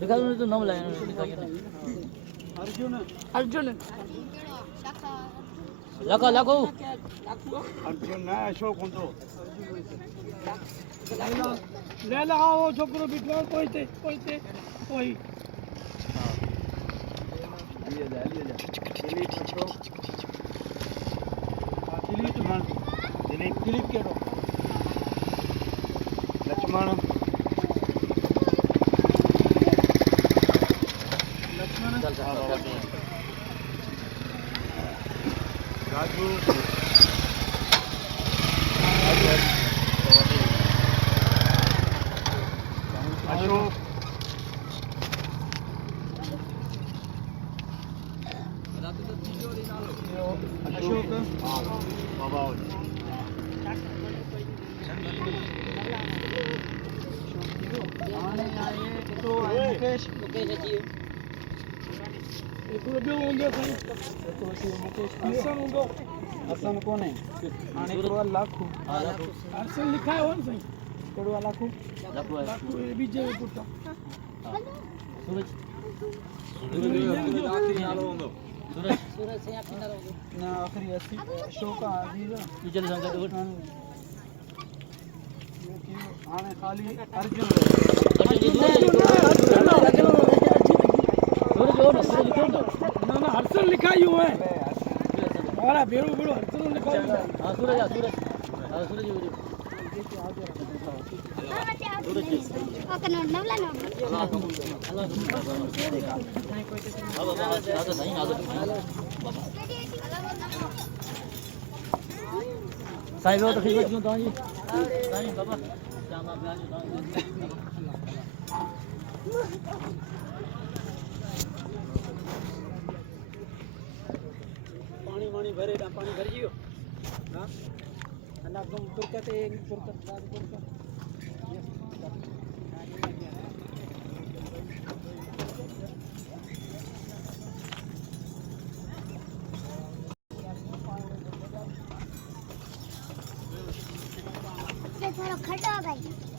देखा तो नाम लाया अर्जुन अर्जुन लाखो लाखो अर्जुन ना अशोक होंदो ले लगाओ छोकरो बिठो कोई लिए जा दिलीप अशोक दिलीप केड़ो लक्ष्मण राजू अशोक अशोक बाबा मुकेश हसन कौन है लाखू हसन लिखा है सही कड़वा लाखू लाखू बीजे पुट्टा सूरज सूरज से आप किधर हो ना आखिरी अस्सी अशोक अजीज चल संग तो आने खाली अर्जुन ना हर्षल लिखा ही हुआ है हमारा बेड़ो बेड़ो हर्षल लिखा हुआ है हां Suraj Suraj Suraj okay note नवला no Sai Baba तो खिदमत क्यों ताजी साईं बाबा जामा ब्याज पानी वाणी भरे ना पानी भर जियो हां अना तुम तुरकते तुरकत राज तुरकत थोड़ा खड़ा हो गई